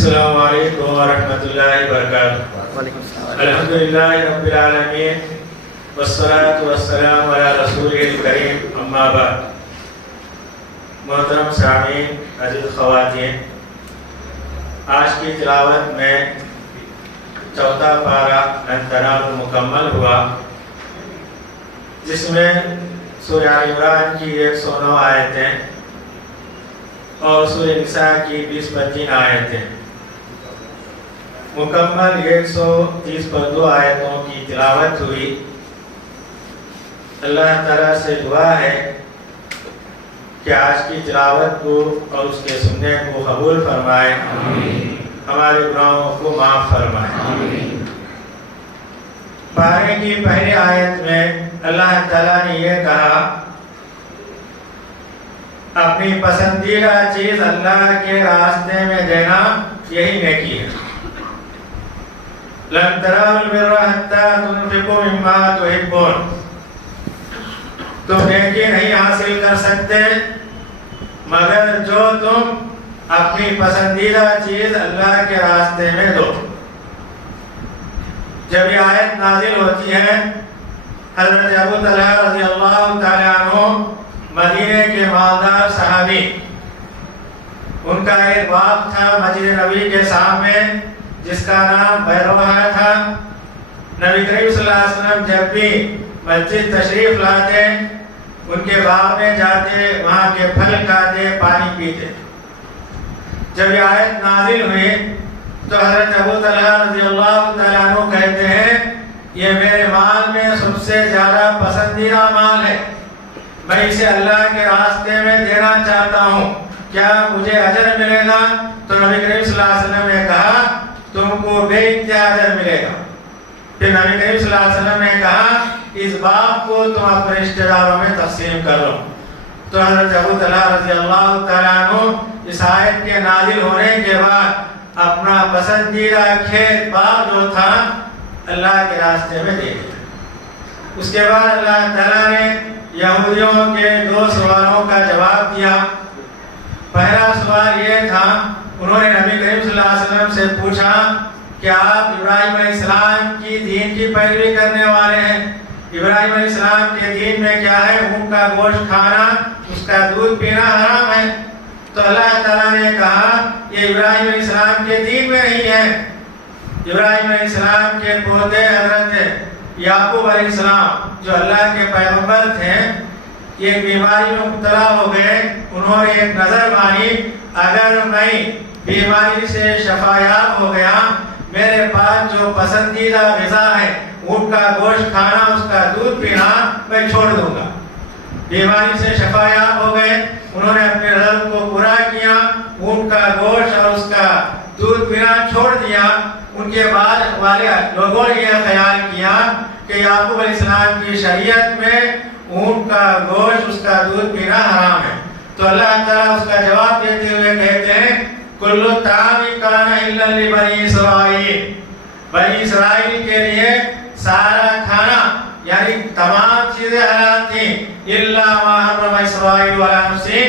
السلام علیکم ورحمۃ اللہ وبرکاتہ۔ الحمدللہ رب العالمین والصلاة والسلام علی رسول الکریم، اما بعد۔ محترم سامعین، عزیز خواتین، آج کی تلاوت میں چوتھا پارہ لن تنالوا مکمل ہوا، جس میں سورہ آل عمران کی 109 آیتیں اور سورہ نساء کی 20-25 آیتیں، مکمل 130 پر 2 آیتوں کی تلاوت ہوئی۔ اللہ تعالیٰ سے دعا ہے کہ آج کی تلاوت کو اور اس کے سننے کو قبول فرمائے، ہمارے گناہوں کو معاف فرمائے۔ پارے کی پہلی آیت میں اللہ تعالیٰ نے یہ کہا، اپنی پسندیدہ چیز اللہ کے راستے میں دینا یہی نیکی ہے۔ لن تنالوا البر حتى تنفقوا مما تحبون، تم نیکی نہیں حاصل کر سکتے مگر جو تم اپنی پسندیدہ چیز اللہ کے راستے میں دو۔ جب یہ آیت نازل ہوتی ہے، حضرت ابو طلحہ رضی اللہ تعالی عنہ مدینے کے مالدار صحابی، ان کا ایک باغ تھا مسجد نبی کے سامنے جس کا نام بیروہا تھا۔ نبی کریم صلی اللہ علیہ وسلم جب بھی مسجد تشریف لاتے، ان کے باغ میں جاتے، وہاں کے پھل کھاتے، پانی پیتے۔ جب یہ آیت نازل ہوئی تو حضرت ابو طلحہ رضی اللہ تعالیٰ عنہ کہتے ہیں، یہ میرے مال میں سب سے زیادہ پسندیدہ مال ہے، میں اسے اللہ کے راستے میں دینا چاہتا ہوں، کیا مجھے اجر ملے گا؟ تو نبی کریم صلی اللہ علیہ وسلم نے کہا، تم کو بے انتہا اجر ملے گا۔ پھر نبی کریم صلی اللہ علیہ وسلم نے کہا، اس باغ کو تم اپنے رشتہ داروں میں تقسیم کرو۔ تو حضرت ابو طلحہ رضی اللہ تعالیٰ عنہ اس آیت کے نازل ہونے کے بعد اپنا پسندیدہ کھیت باغ جو تھا اللہ کے راستے میں دے دیا۔ اس کے بعد اللہ تعالیٰ نے یہودیوں کے 2 سوالوں کا جواب دیا۔ پہلا سوال یہ تھا، انہوں نے نبی کریم صلی اللہ علیہ وسلم سے پوچھا کہ آپ ابراہیم علیہ السلام کی دین کی پیروی کرنے والے ہیں، ابراہیم علیہ السلام کے دین میں کیا ہے؟ اونٹ کا گوشت کھانا، اس کا دودھ پینا حرام ہے۔ تو اللہ تعالیٰ نے کہا، یہ ابراہیم علیہ السلام کے دین میں نہیں ہے۔ ابراہیم علیہ السلام کے پوتے حضرت یعقوب علیہ السلام جو اللہ کے پیغمبر تھے، یہ بیماری میں مبتلا ہو گئے۔ انہوں نے ایک نظر مانی، اگر میں بیماری سے شفایاب ہو گیا، میرے پاس جو پسندیدہ غذا ہے اونٹ کا گوشت کھانا، اس کا دودھ پینا، میں چھوڑ دوں گا۔ بیماری سے شفایاب ہو گئے، انہوں نے اپنے نظر کو پورا کیا، اونٹ کا گوشت اور اس کا دودھ پینا چھوڑ دیا۔ ان کے بعد والے لوگوں نے یہ خیال کیا کہ یعقوب علیہ السلام کی شریعت میں اونٹ کا گوشت، اس کا دودھ پینا حرام ہے۔ تو اللہ تعالیٰ اس کا جواب دیتے ہوئے کہتے ہیں، کل الطعام کان الا لبنی اسرائیل، بنی اسرائیل کے لیے سارا کھانا یعنی تمام چیزیں حلال تھیں، الا ما حرم اسرائیل علی نفسہ،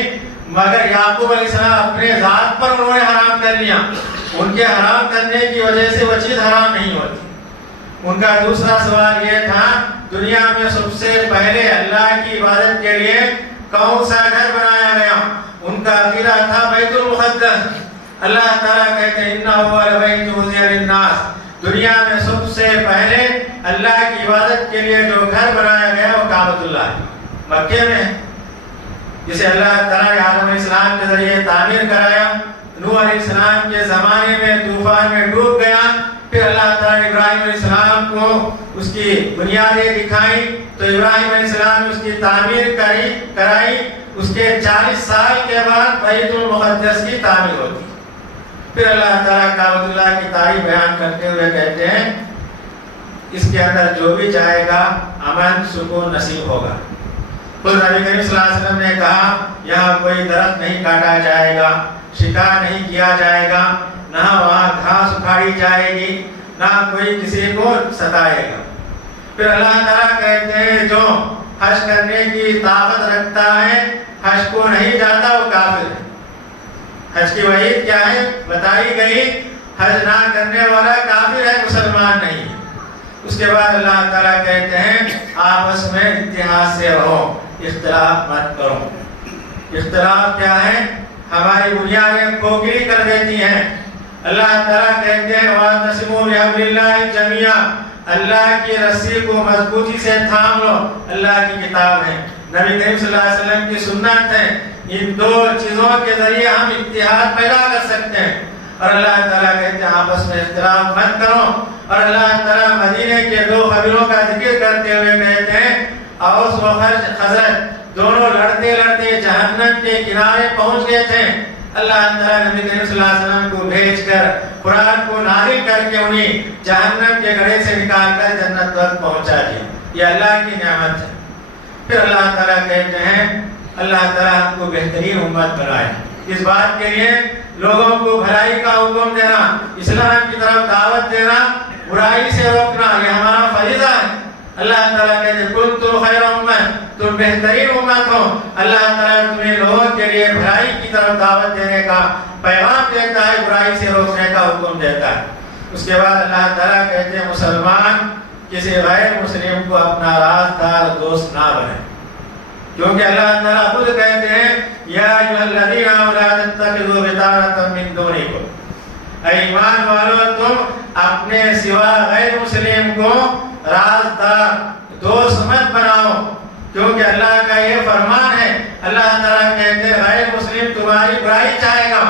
مگر یعقوب علیہ السلام اپنے ذات پر انہوں نے حرام کر لیا۔ ان کے حرام کرنے کی وجہ سے وہ چیز حرام نہیں ہوتی۔ ان کا دوسرا سوال یہ تھا، دنیا میں سب سے پہلے اللہ کی عبادت کے لیے کون سا گھر بنایا گیا؟ ان کا عقیدہ تھا بیت المقدس۔ اللہ تعالیٰ کہتے ہیں، اِنَّهُ أَوَّلُ بَيْتٍ وُضِعَ لِلنَّاسِ، دنیا میں سب سے پہلے اللہ کی عبادت کے لیے جو گھر بنایا گیا وہ کعبۃ اللہ ہے، مکے میں، جسے اللہ تعالیٰ نے آدم علیہ السلام کے ذریعے تعمیر کرایا۔ نوح علیہ السلام کے زمانے میں طوفان میں ڈوب گیا، پھر اللہ تعالیٰ نے ابراہیم علیہ السلام کو اس کی بنیادیں دکھائی، تو ابراہیم علیہ السلام نے اس کی تعمیر کرائی۔ اس کے 40 سال کے بعد بیت المقدس کی تعمیر ہوتی۔ پھر اللہ تعالیٰ کعبۃ اللہ کی تعریف بیان کرتے ہوئے کہتے ہیں، اس کے اندر جو بھی جائے گا امن سکون نصیب ہوگا۔ خود نبی کریم صلی اللہ علیہ وسلم نے کہا، یہاں کوئی درخت نہیں کاٹا جائے گا، شکار نہیں کیا جائے گا، نہ وہاں گھاس اکھاڑی جائے گی، نہ کوئی کسی کو ستائے گا۔ پھر اللہ تعالیٰ کہتے ہیں، جو حج کرنے کی طاقت رکھتا ہے، حج کو نہیں جاتا، وہ کافر ہے۔ حج کی وعید کیا ہے بتائی گئی، حج نہ کرنے والا کافر ہے، مسلمان نہیں ہے۔ اس کے بعد اللہ تعالیٰ کہتے ہیں آپس میں اتحاد سے رہو، اختلاف مت کرو۔ اختلاف کیا ہے؟ ہماری بنیادیں کھوکھلی کر دیتی ہیں۔ اللہ تعالیٰ کہتے ہیں وَاعْتَصِمُوا بِحَبْلِ اللَّهِ جَمِيعًا، اللہ کی رسی کو مضبوطی سے تھام لو۔ اللہ کی کتاب ہے، نبی کریم صلی اللہ علیہ وسلم کی سنت ہے، ان دو چیزوں کے ذریعے ہم اتحاد پیدا کر سکتے ہیں۔ اور اللہ تعالیٰ کہتے ہیں آپس میں اختلاف مت کرو۔ اور اللہ تعالیٰ مدینے کے دو قبیلوں کا ذکر کرتے ہوئے کہتے ہیں اوس و خزرج دونوں لڑتے لڑتے جہنم کے کنارے پہنچ گئے تھے۔ اللہ تعالیٰ نبی کریم صلی اللہ علیہ وسلم کو بھیج کر قرآن کو نازل کر کے انہیں جہنم کے گڑھے سے نکال کر جنت تک پہنچا دیا۔ یہ اللہ کی نعمت ہے۔ پھر اللہ تعالیٰ کہتے ہیں اللہ تعالیٰ ہم کو بہترین امت بنائے، اس بات کے لیے لوگوں کو بھلائی کا حکم دینا، اسلام کی طرف دعوت دینا، برائی سے روکنا، یہ ہمارا فریضہ ہے۔ اللہ تعالیٰ کہتے ہیں کنتم خیر امت، تم بہترین امت ہو۔ اللہ تعالیٰ تمہیں لوگوں کے لیے بھلائی کی طرف دعوت دینے کا پیغام دیتا ہے، برائی سے روکنے کا حکم دیتا ہے۔ اس کے بعد اللہ تعالیٰ کہتے ہیں مسلمان کسی غیر مسلم کو اپنا رازدار دوست نہ بنے، کیونکہ اللہ تعالیٰ خود کہتے ہیں یا ایھا الذین آمنوا لا تتخذوا بطانۃ من دونکم، اے ایمان والو تم اپنے سوا غیر مسلم کو رازدار دوست مت بناؤ، کیونکہ اللہ کا یہ فرمان ہے۔ اللہ تعالیٰ کہتے ہیں غیر مسلم تمہاری برائی چاہے گا،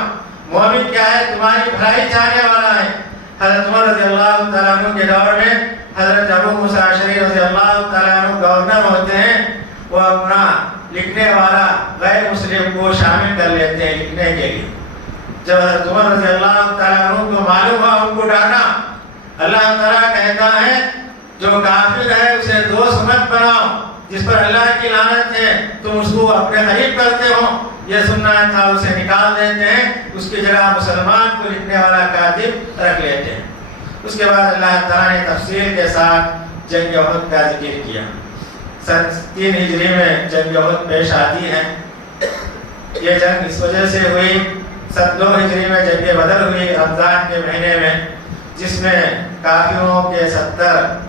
مومن کیا ہے تمہاری بھلائی چاہنے والا ہے۔ حضرت عمر رضی اللہ تعالیٰ عنہ کے دور میں حضرت ابو موسیٰ اشعری رضی اللہ تعالیٰ عنہ گورنر ہوتے ہیں، وہ اپنا لکھنے والا غیر مسلم کو شامل کر لیتے ہیں لکھنے کے لیے۔ جب حضرت عمر رضی اللہ تعالیٰ عنہ کو معلوم ہوا ان کو ڈانٹا۔ اللہ تعالیٰ کہتا ہے جو کافر ہے اسے دوست مت بناؤ، جس پر اللہ کی لعنت ہے تم اس کو اپنے قریب کرتے ہو، یہ سننا تھا اسے نکال دیتے ہیں، اس کی جگہ مسلمان کو لکھنے والا کاتب رکھ لیتے ہیں۔ اس کے بعد اللہ تعالیٰ نے تفصیل کے ساتھ جنگ احد کا ذکر کیا۔ سن 3 ہجری میں جنگ احد پیش آتی ہے۔ یہ جنگ اس وجہ سے ہوئی، سن 2 ہجری میں جنگ بدر ہوئی رمضان کے مہینے میں، جس میں کافروں کے 70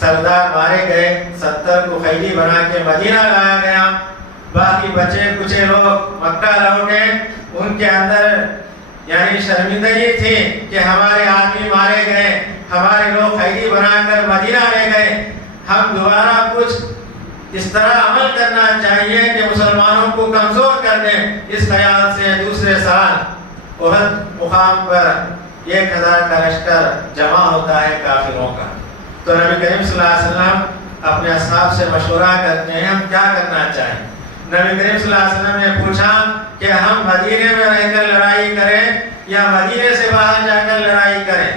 سردار مارے گئے، 70 کو قیدی بنا کے مدینہ لایا گیا، باقی بچے کچھ لوگ مکہ لوٹے۔ ان کے اندر یعنی شرمندگی تھی کہ ہمارے آدمی مارے گئے، ہمارے لوگ قیدی بنا کر مدینہ لے گئے، ہم دوبارہ کچھ اس طرح عمل کرنا چاہیے کہ مسلمانوں کو کمزور کر دیں۔ اس خیال سے دوسرے سال احد مقام پر 1000 کا لشکر جمع ہوتا ہے کافروں کا۔ تو نبی کریم صلی اللہ علیہ وسلم اپنے اصحاب سے مشورہ کرتے ہیں ہم کیا کرنا چاہیں۔ نبی کریم صلی اللہ علیہ وسلم نے پوچھا کہ ہم مدینے میں رہ کر لڑائی کریں یا مدینے سے باہر جا کر لڑائی کریں۔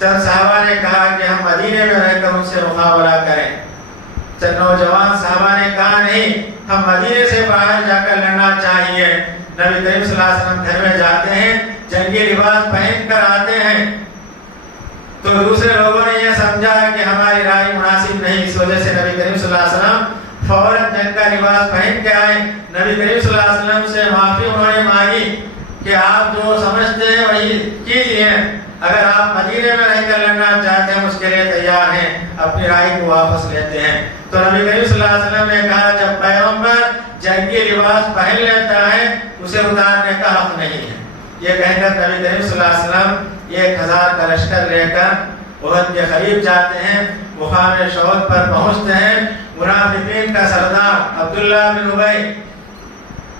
چند صحابہ نے کہا کہ ہم مدینے میں رہ کر ان سے مقابلہ کریں۔ چند نوجوان صحابہ نے کہا نہیں، ہم مدینے سے باہر جا کر لڑنا چاہیے۔ نبی کریم صلی اللہ علیہ وسلم گھر میں جاتے ہیں، جنگی لباس پہن کر آتے ہیں، تو دوسرے لوگوں نے یہ سمجھا کہ ہماری رائے مناسب نہیں، اس وجہ سے نبی کریم صلی اللہ علیہ وسلم فوراً جنگ کا لباس پہن کے آئے۔ نبی کریم صلی اللہ علیہ وسلم سے معافی انہوں نے مانگی کہ آپ جو سمجھتے ہیں وہی کیجیے، اگر آپ مدینے میں رہ کر لڑنا چاہتے ہیں اس کے لیے تیار ہیں، اپنی رائے کو واپس لیتے ہیں۔ تو نبی کریم صلی اللہ علیہ وسلم نے کہا جب پیغمبر جنگی لباس پہن لیتا ہے اسے اتارنے کا حق نہیں ہے۔ یہ کہہ کر نبی کریم صلی اللہ علیہ وسلم 1000 کا لشکر لے کر احد کے قریب جاتے ہیں، مقام شہود پر پہنچتے ہیں۔ منافقین کا سردار عبداللہ بن ابی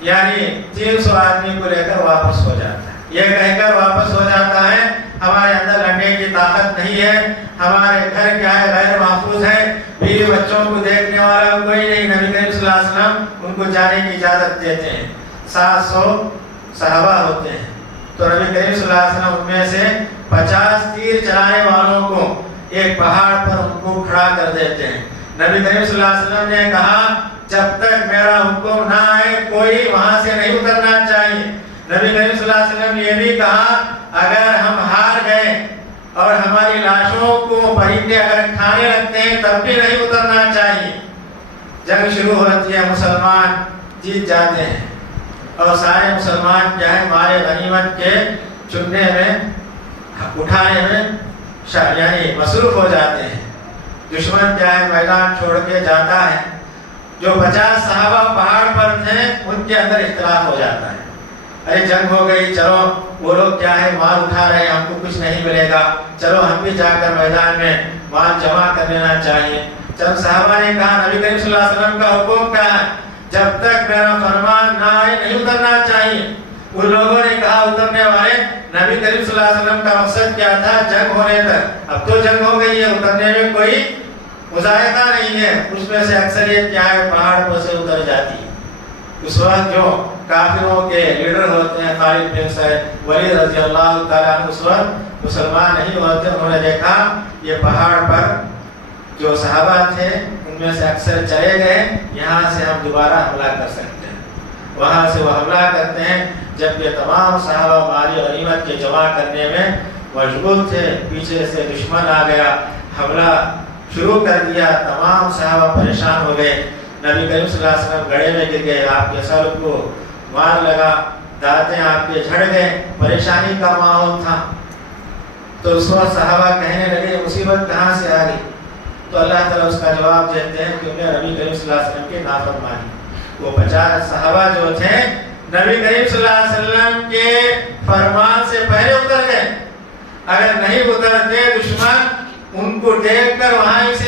یعنی 300 آدمی کو لے کر واپس ہو جاتا ہے۔ یہ کہہ کر واپس ہو جاتا ہے ہمارے اندر لڑنے کی طاقت نہیں ہے، ہمارے گھر کیا ہے غیر محفوظ ہے، بیوی بچوں کو دیکھنے والا کوئی نہیں۔ نبی کریم صلی اللہ علیہ وسلم ان کو جانے کی اجازت دیتے ہیں۔ 700 صحابہ ہوتے ہیں، تو نبی کریم صلی اللہ علیہ وسلم ان میں سے 50 تیر چلانے والوں کو ایک پہاڑ پر ان کو کھڑا کر دیتے ہیں۔ نبی کریم صلی اللہ علیہ وسلم نے کہا جب تک میرا حکم نہ آئے کوئی وہاں سے نہیں اترنا چاہیے۔ نبی کریم صلی اللہ علیہ وسلم نے یہ بھی کہا اگر ہم ہار گئے اور ہماری لاشوں کو پرندے اگر کھانے لگتے ہیں تب بھی نہیں اترنا چاہیے۔ جنگ شروع ہوتی ہے، مسلمان جیت جاتے ہیں، اور سارے مسلمان کیا ہے مال غنیمت کے چننے میں اٹھانے میں یعنی مصروف ہو جاتے ہیں. دشمن کیا ہے میدان چھوڑ کے جاتا ہے. جو 50 صحابہ پہاڑ پر تھے ان کے اندر اختلاف ہو جاتا ہے. ارے جنگ ہو گئی، چلو وہ لوگ کیا ہے مال اٹھا رہے ہیں، ہم کو کچھ نہیں ملے گا، چلو ہم بھی جا کر میدان میں مال جمع کر لینا چاہیے. جب صحابہ نے کہا نبی کریم صلی اللہ علیہ وسلم کا حکم کیا ہے، جب تک میرا فرمان نہ آئے نہیں اترنا چاہیے. ان لوگوں نے کہا اترنے والے نبی کریم صلی اللہ علیہ وسلم کا مقصد کیا تھا جنگ ہونے تک، اب تو جنگ ہو گئی ہے، اترنے میں کوئی مذائقہ نہیں ہے. اس میں سے اکثریت کیا ہے پہاڑ پر سے اتر جاتی ہے. اس وقت جو کافروں کے لیڈر ہوتے ہیں خالد بن سعید ولید رضی اللہ تعالیٰ عنہ اس وقت مسلمان نہیں ہوتے. انہوں نے دیکھا یہ پہاڑ پر جو صحابہ تھے ان میں سے اکثر چلے گئے، یہاں سے ہم دوبارہ حملہ کر سکتے ہیں. وہاں سے وہ حملہ کرتے ہیں. جب یہ تمام صحابہ مال غنیمت کے جمع کرنے میں مشغول تھے، پیچھے سے دشمن آ گیا، حملہ شروع کر دیا. تمام صحابہ پریشان ہو گئے. نبی کریم صلی اللہ علیہ وسلم گڑھے میں گر گئے، آپ کے سر کو مار لگا، دانتیں آپ کے جھڑ گئے، پریشانی کا ماحول تھا. تو اس وقت صحابہ کہنے لگے مصیبت کہاں سے آ گئی؟ تو اللہ تعالیٰ اس کا جواب دیتے ہیں کہ نبی کریم صلی اللہ علیہ وسلم کی نافرمانی. وہ 50 صحابہ جو تھے نبی کریم صلی اللہ علیہ وسلم کے فرمان سے پہلے اتر گئے. اگر نہیں اترتے دشمن ان کو دیکھ کر وہیں سے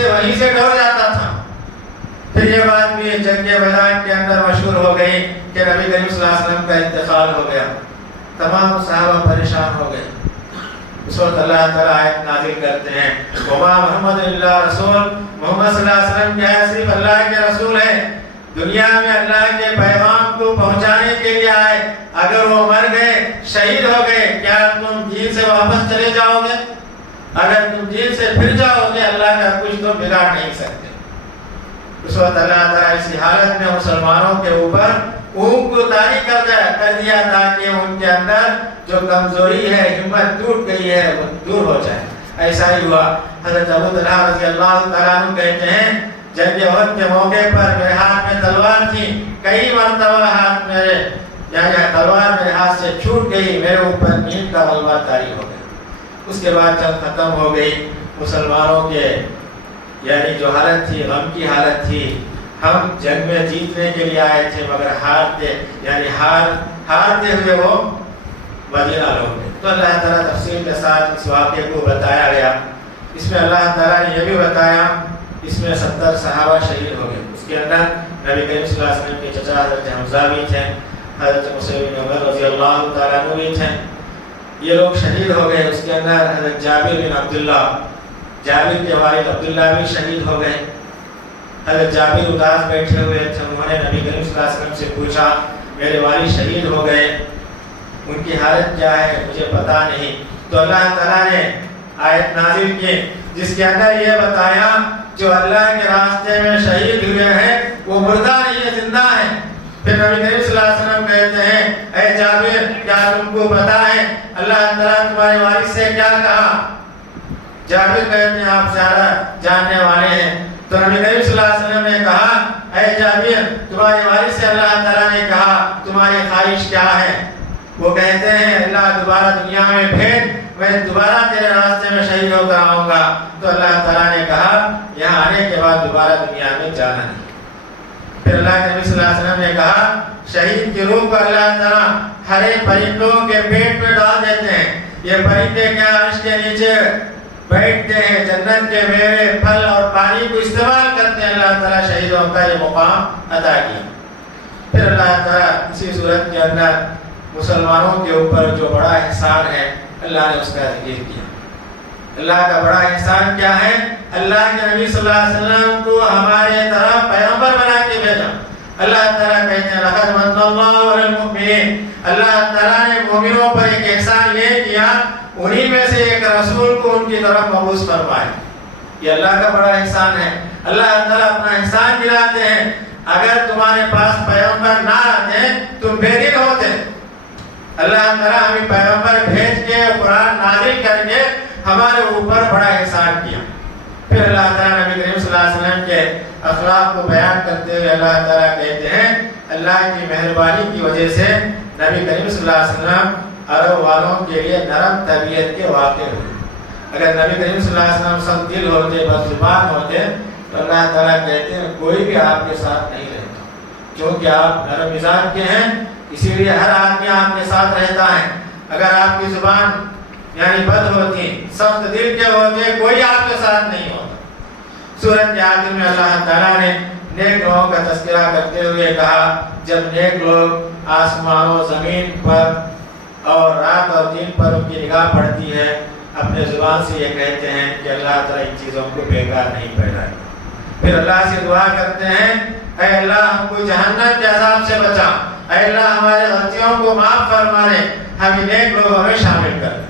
ڈر جاتا تھا. پھر یہ بات بھی جنگ میدان کے اندر مشہور ہو گئی کہ نبی کریم صلی اللہ علیہ وسلم کا انتقال ہو گیا. تمام صحابہ پریشان ہو گئے. اس وقت اللہ تعالیٰ آیت نازل کرتے ہیں وما محمد اللہ رسول، محمد صلی اللہ علیہ وسلم کیا ہے صرف اللہ کے رسول ہے، دنیا میں اللہ کے پیغام کو پہنچانے کے لیے آئے. اگر وہ مر گئے شہید ہو گئے کیا تم دین سے واپس چلے جاؤ گے؟ اگر تم دین سے پھر جاؤ گے اللہ کا کچھ تم بگاڑ نہیں سکتے. اس وقت اللہ تعالیٰ اسی حالت میں مسلمانوں کے اوپر اونگ کو طاری کر دیا تاکہ ان کے اندر جو کمزوری ہے، ہمت ٹوٹ گئی ہے، وہ دور ہو جائے. ایسا ہی ہوا. حضرت ابو طلحہ رضی اللہ تعالیٰ عنہ کہتے ہیں جنگ احد کے موقع پر میرے ہاتھ میں تلوار تھی، کئی مرتبہ ہاتھ میرے یعنی تلوار میرے ہاتھ سے چھوٹ گئی، میرے اوپر نیند کا غلبہ طاری ہو گیا. اس کے بعد جب ختم ہو گئی مسلمانوں کے یعنی جو حالت تھی غم کی حالت تھی. ہم جنگ میں جیتنے کے لیے آئے تھے مگر ہارتے ہوئے وہ مدینہ لوٹ گئے. تو اللہ تعالیٰ تفصیل کے ساتھ اس واقعے کو بتایا گیا. اس میں اللہ تعالیٰ نے یہ بھی بتایا اس میں 70 صحابہ شہید ہو گئے. اس کے اندر نبی کریم صلی اللہ علیہ وسلم کے چچا حضرت حمزہ بھی تھے، حضرت مصعب بن عمر رضی اللہ تعالیٰ عنہ بھی تھے، یہ لوگ شہید ہو گئے. اس کے اندر حضرت جابر بن عبداللہ، جابر کے والد عبداللہ بھی شہید ہو گئے. حضرت جابر اداس بیٹھے ہوئے تھے. انہوں نے نبی کریم صلی اللہ علیہ وسلم سے پوچھا میرے والد شہید ہو گئے، ان کی حالت کیا ہے مجھے پتا نہیں. تو اللہ تعالیٰ نے آیت نازل کی جس کے اندر یہ بتایا جو اللہ کے راستے میں شہید ہوئے ہیں وہ مردہ نہیں ہے، زندہ ہے. پھر نبی کریم صلی اللہ علیہ وسلم کہتے ہیں اے جابر کیا تم کو پتا ہے اللہ تعالیٰ تمہارے والد سے کیا کہا؟ جابر کہتے ہیں آپ زیادہ جاننے والے ہیں. تو نبی کریم صلی اللہ علیہ وسلم نے کہا اے جابر تمہارے والد سے اللہ تعالیٰ نے کہا تمہاری خواہش کیا ہے؟ وہ کہتے ہیں اللہ دوبارہ دنیا میں بھیج، میں دوبارہ تیرے راستے میں شہید ہو کر آؤں گا. تو اللہ تعالیٰ نے کہا یہاں آنے کے بعد دوبارہ دنیا میں جانا نہیں. پھر اللہ کے نبی صلی اللہ علیہ وسلم نے کہا شہید کی روح کو اللہ تعالیٰ ہرے پرندوں کے پیٹ میں ڈال دیتے ہیں. یہ پرندے کیا عرش کے نیچے بیٹھتے ہیں، جنت کے میوے پھل اور پانی کو استعمال کرتے ہیں. اللہ تعالیٰ شہیدوں کا یہ مقام عطا کیا. پھر اللہ تعالیٰ اسی صورت کے اندر مسلمانوں کے اوپر جو بڑا احسان ہے اللہ نے اس کا ذکر کیا. اللہ کا بڑا احسان کیا ہے؟ اللہ کے نبی صلی اللہ علیہ وسلم کو ہمارے طرف پیغمبر بنا کے بھیجا. اللہ تعالیٰ کہتے ہیں لقد من اللہ علی المؤمنین، اللہ تعالیٰ نے مومنوں پر ایک احسان یہ کیا انہی میں سے ایک رسول کو ان کی طرف مبعوث فرمائے. یہ اللہ کا بڑا احسان ہے. اللہ تعالیٰ اپنا احسان دلاتے ہیں. اگر تمہارے پاس پیغمبر نہ آتے تم بے دین ہوتے. اللہ تعالیٰ ہمیں پیغمبر بھیج کے قرآن نازل کر کے ہمارے اوپر بڑا احسان کیا. پھر اللہ تعالیٰ نبی کریم صلی اللہ علیہ وسلم کے اخلاق کو بیان کرتے ہوئے اللہ تعالیٰ کہتے ہیں اللہ کی مہربانی کی وجہ سے نبی کریم صلی اللہ علیہ وسلم عرب والوں کے لیے نرم طبیعت کے واقع ہوئے۔ اگر نبی کریم صلی اللہ علیہ وسلم سخت دل ہوتے، بد زبان ہوتے تو اللہ تعالیٰ کہتے ہیں کوئی بھی آپ کے ساتھ نہیں رہتا، کیونکہ آپ نرم مزاج کے ہیں، اسی لیے ہر آدمی آپ کے ساتھ رہتا ہے۔ اگر آپ کی زبان یعنی بد ہوتی، سخت دل کے ہوتے، کوئی آپ کے ساتھ نہیں ہوتا۔ سورۃ کے آخر میں اللہ تعالیٰ نے نیک لوگوں کا تذکرہ کرتے ہوئے کہا، جب نیک لوگ آسمان و زمین پر اور رات اور دن پر ان کی نگاہ پڑتی ہے، اپنے زبان سے یہ کہتے ہیں کہ اللہ تعالیٰ ان چیزوں کو بیکار نہیں پھیلائے۔ پھر اللہ سے دعا کرتے ہیں، اے اللہ ہم کو جہنم کے عذاب سے بچا، اے اللہ ہمارے غلطیوں کو معاف فرما دے، ہمیں نیک لوگوں میں شامل کر دے۔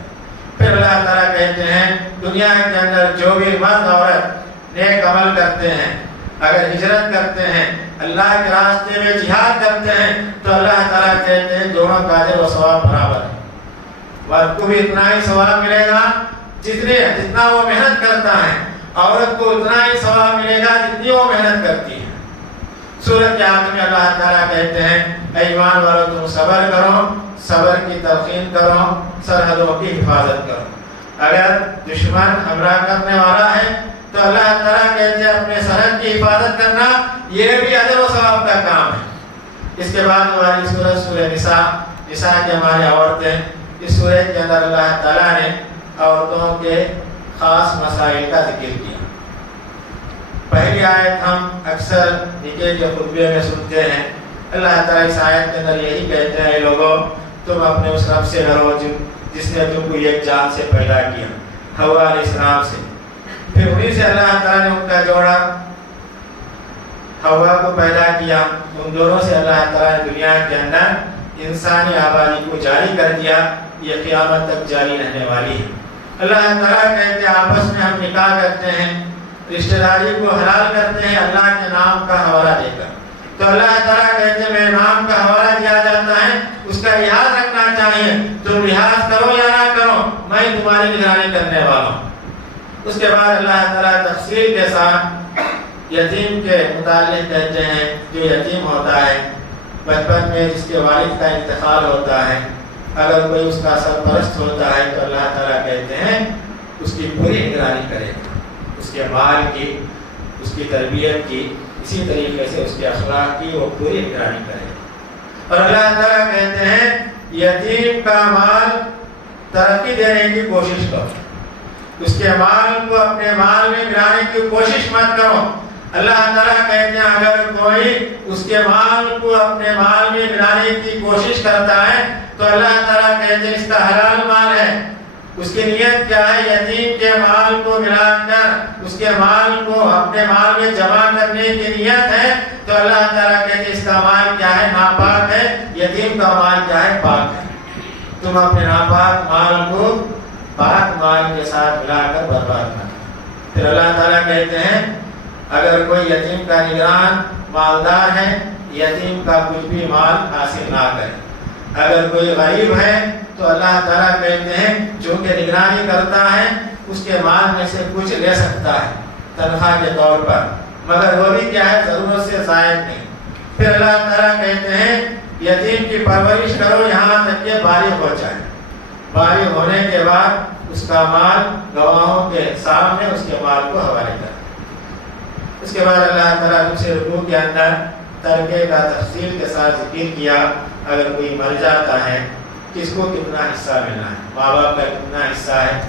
پھر اللہ تعالیٰ کہتے ہیں دنیا کے اندر جو بھی مرد عورت نیک عمل کرتے ہیں، اگر ہجرت کرتے ہیں، اللہ کے راستے میں جہاد کرتے ہیں، تو اللہ تعالیٰ کہتے ہیں دونوں کا اجر و ثواب برابر ہے۔ مرد کو بھی اتنا ہی ثواب ملے گا جتنا وہ محنت کرتا ہے، عورت کو اتنا ہی ثواب ملے گا جتنی وہ محنت کرتی ہے۔ سورۃ کے آخر میں اللہ تعالیٰ کہتے ہیں اے ایمان والو تم صبر کرو، صبر کی تلقین کرو، سرحدوں کی حفاظت کرو۔ اگر دشمن حملہ کرنے والا ہے تو اللہ تعالیٰ کہتے ہیں اپنے سرحد کی حفاظت کرنا یہ بھی اجر و ثواب کا کام ہے۔ اس کے بعد ہماری سورہ نساء کے ہمارے عورتیں، اس سورہ کے اندر اللہ تعالیٰ نے عورتوں کے خاص مسائل کا ذکر کیا۔ پہلی آیت ہم اکثر نکاح کے خطبے میں سنتے ہیں، اللہ تعالیٰ اس آیت کے اندر یہی کہتے ہیں اے لوگوں تم اپنے اس رب سے ڈرو جس نے تم کو ایک جان سے پیدا کیا، حوا علیہ السلام سے، پھر انہیں سے اللہ تعالیٰ نے ان کا جوڑا حوا کو پیدا کیا، ان دونوں سے اللہ تعالیٰ نے دنیا کے اندر انسانی آبادی کو جاری کر دیا، یہ قیامت تک جاری رہنے والی ہے۔ اللہ تعالیٰ کہتے ہیں آپس میں ہم نکاح کرتے ہیں، رشتہ داری کو حلال کرتے ہیں اللہ کے نام کا حوالہ دے کر، تو اللہ تعالیٰ کہتے ہیں میرے نام کا حوالہ دیا جاتا ہے، اس کا لحاظ رکھنا چاہیے، تم لحاظ کرو یا نہ کرو، میں تمہاری نگرانی کرنے والا ہوں۔ اس کے بعد اللہ تعالیٰ تفصیل کے ساتھ یتیم کے متعلق کہتے ہیں، جو یتیم ہوتا ہے بچپن میں جس کے والد کا انتقال ہوتا ہے، اگر کوئی اس کا سرپرست ہوتا ہے تو اللہ تعالیٰ کہتے ہیں اس کی پوری نگرانی کرے گا، اس کے مال کی، اس کی تربیت کی، اسی طریقے سے اس کے اخلاق کی وہ پوری نگرانی کرے گا۔ اور اللہ تعالیٰ کہتے ہیں یتیم کا مال ترقی دینے کی کوشش کرو، اس کے مال کو اپنے مال میں ملانے کی کوشش مت کرو۔ اللہ تعالیٰ کہتے ہیں اگر کوئی اس کے مال کو اپنے مال میں ملانے کی کوشش کرتا ہے تو اللہ تعالیٰ کہتے ہیں اس کا حلال مال ہے، اس کی نیت کیا ہے؟ یتیم کے مال کو ملا کر اس کے مال کو اپنے مال میں جمع کرنے کی نیت ہے، تو اللہ تعالیٰ کہتے ہیں اس کا مال کیا ہے؟ ناپاک ہے۔ یتیم کا مال کیا ہے؟ پاک ہے۔ تم اپنے ناپاک مال کو پاک مال کے ساتھ ملا کر برباد نہ کرو۔ پھر اللہ تعالیٰ کہتے ہیں اگر کوئی یتیم کا نگران مالدار ہے، یتیم کا کچھ بھی مال حاصل نہ کرے۔ اگر کوئی غریب ہے تو اللہ تعالیٰ کہتے ہیں چونکہ نگرانی کرتا ہے اس کے مال میں سے کچھ لے سکتا ہے تنخواہ کے طور پر، مگر وہ بھی کیا ہے؟ ضرورت سے زائد نہیں۔ پھر اللہ تعالیٰ کہتے ہیں یتیم کی پرورش کرو یہاں تک کہ بالغ ہو جائے، بالغ ہونے کے بعد اس کا مال گواہوں کے سامنے اس کے مال کو حوالے کر۔ اس کے بعد اللہ تعالیٰ دوسرے رکوع کے اندر ترکے کا تفصیل کے ساتھ ذکر کیا، اگر کوئی مر جاتا ہے کس کو کتنا حصہ ملنا ہے، ماں باپ کا کتنا حصہ ہے،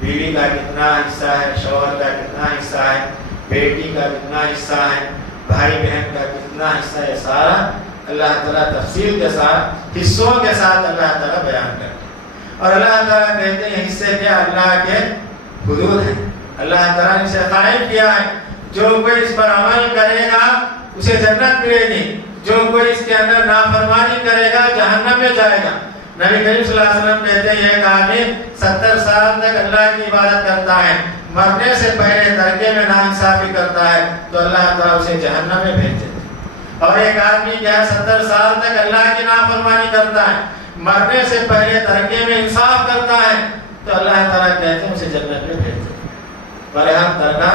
بیوی کا کتنا حصہ ہے، شوہر کا کتنا حصہ ہے، بیٹی کا کتنا حصہ ہے، بھائی بہن کا کتنا حصہ ہے، سارا اللہ تعالیٰ تفصیل کے ساتھ حصوں کے ساتھ اللہ تعالیٰ بیان کرتے ہیں۔ اور اللہ تعالیٰ کہتے ہیں حصے کیا؟ اللہ کے حدود ہیں، اللہ تعالیٰ نے اسے قائم کیا ہے، جو کوئی اس پر عمل کرے گا اسے جنت ملے گی، جو کوئی اس کے اندر نافرمانی کرے گا جہنم میں جائے گا۔ نبی کریم صلی اللہ علیہ وسلم کہتے ہیں ایک آدمی 70 سال تک اللہ کی عبادت کرتا ہے، مرنے سے پہلے ترکے میں ناانصافی کرتا ہے تو اللہ تعالیٰ اسے جہنم میں بھیج دیتے ہیں۔ اور ایک آدمی کیا ہے 70 سال تک اللہ کی نافرمانی کرتا ہے، مرنے سے پہلے ترکے میں انصاف کرتا ہے تو اللہ تعالیٰ کہتے ہیں اسے جنت میں بھیج دیتے ہیں۔ بہرحال ترکہ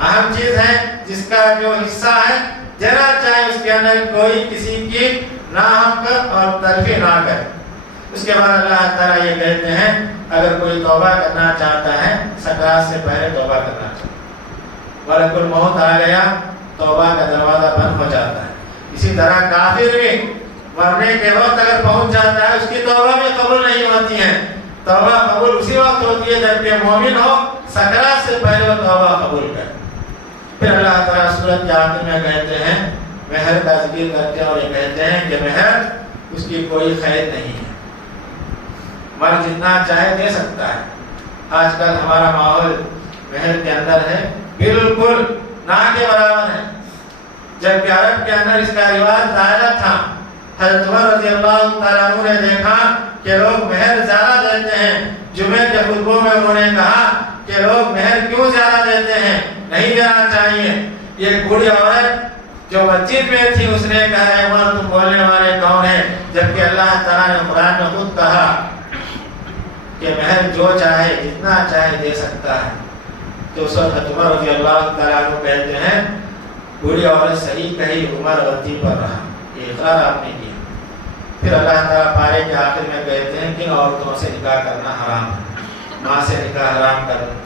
اہم چیز ہے، جس کا جو حصہ ہے ذرا چاہے اس کے اندر کوئی کسی کی ناحق اور تلفی نہ کرے۔ اس کے بعد اللہ تعالیٰ یہ کہتے ہیں اگر کوئی توبہ کرنا چاہتا ہے سکرات سے پہلے توبہ کرنا چاہتا ہے، ملک الموت آ گیا توبہ کا دروازہ بند ہو جاتا ہے۔ اسی طرح کافر بھی مرنے کے وقت اگر پہنچ جاتا ہے اس کی توبہ بھی قبول نہیں ہوتی ہے۔ توبہ قبول اسی وقت ہوتی ہے جبکہ مومن ہو، سکرات سے پہلے وہ توبہ قبول کرے۔ پھر اللہ تعالیٰ سورۃ کے آخر میں کہتے ہیں مہر کا ذکر کرتے ہیں اور یہ کہتے ہیں کہ مہر اس کی کوئی قید نہیں ہے، مرد جتنا چاہے دے سکتا ہے۔ آج کل ہمارا ماحول مہر کے اندر ہے بالکل نہ کے برابر ہے، جبکہ عرب کے اندر اس کا رواج دائرہ تھا۔ حضرت عمر رضی اللہ تعالیٰ عنہ نے دیکھا کہ لوگ مہر زیادہ دیتے ہیں۔ جمعے کے خطبوں میں انہوں نے کہا کہ لوگ مہر کیوں زیادہ دیتے ہیں، نہیں دینا چاہیے۔ یہ بوڑھی عورت جو مسجد میں تھی اس نے کہا عمر تم بولنے والے کون ہیں، جبکہ اللہ تعالیٰ نے قرآن میں خود کہا کہ مہر جو چاہے جتنا چاہے دے سکتا ہے۔ تو اس وقت عمر رضی اللہ تعالیٰ عنہ کہتے ہیں بوڑھی عورت صحیح کہی، عمر غلطی پر رہا، یہ اقرار آپ نے کیا۔ پھر اللہ تعالیٰ پارے کے آخر میں کہتے ہیں کن عورتوں سے نکاح کرنا حرام ہے۔ ماں سے نکاح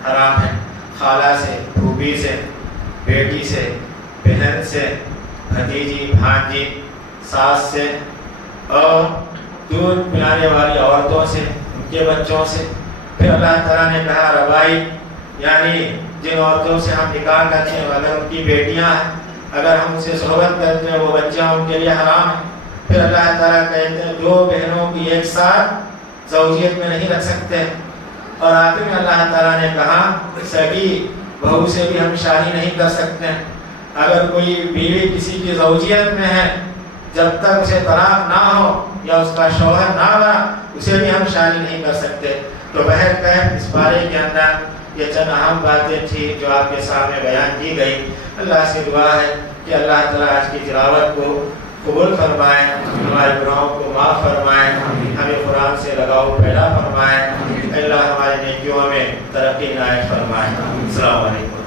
حرام ہے، خالہ سے، پھوپھی سے، بیٹی سے، بہن سے، بھتیجی، بھانجی، ساس سے، اور دودھ پلانے والی عورتوں سے، ان کے بچوں سے۔ پھر اللہ تعالیٰ نے کہا ربائی، یعنی جن عورتوں سے ہم نکاح کرتے ہیں اگر ان کی بیٹیاں ہیں، اگر ہم ان سے صحبت کرتے ہیں وہ بچیاں ان کے لیے حرام ہیں۔ پھر اللہ تعالیٰ کہتے ہیں دو بہنوں کی ایک ساتھ زوجیت میں نہیں رکھ سکتے۔ اور آخر میں اللہ تعالیٰ نے کہا سگی بہو سے بھی ہم شادی نہیں کر سکتے۔ اگر کوئی بیوی کسی کی زوجیت میں ہے جب تک اسے طلاق نہ ہو یا اس کا شوہر نہ بنا اسے بھی ہم شادی نہیں کر سکتے۔ تو بہرکیف اس بارے کے اندر یہ چند اہم باتیں تھیں جو آپ کے سامنے بیان کی گئی۔ اللہ سے دعا ہے کہ اللہ تعالیٰ آج کی تلاوت کو قبول فرمائے، ہمارے گناہوں کو معاف فرمائے، ہمیں قرآن سے لگاؤ پیدا فرمائے، اللہ ہمارے نیکیوں میں ترقی عنایت فرمائے۔ السلام علیکم۔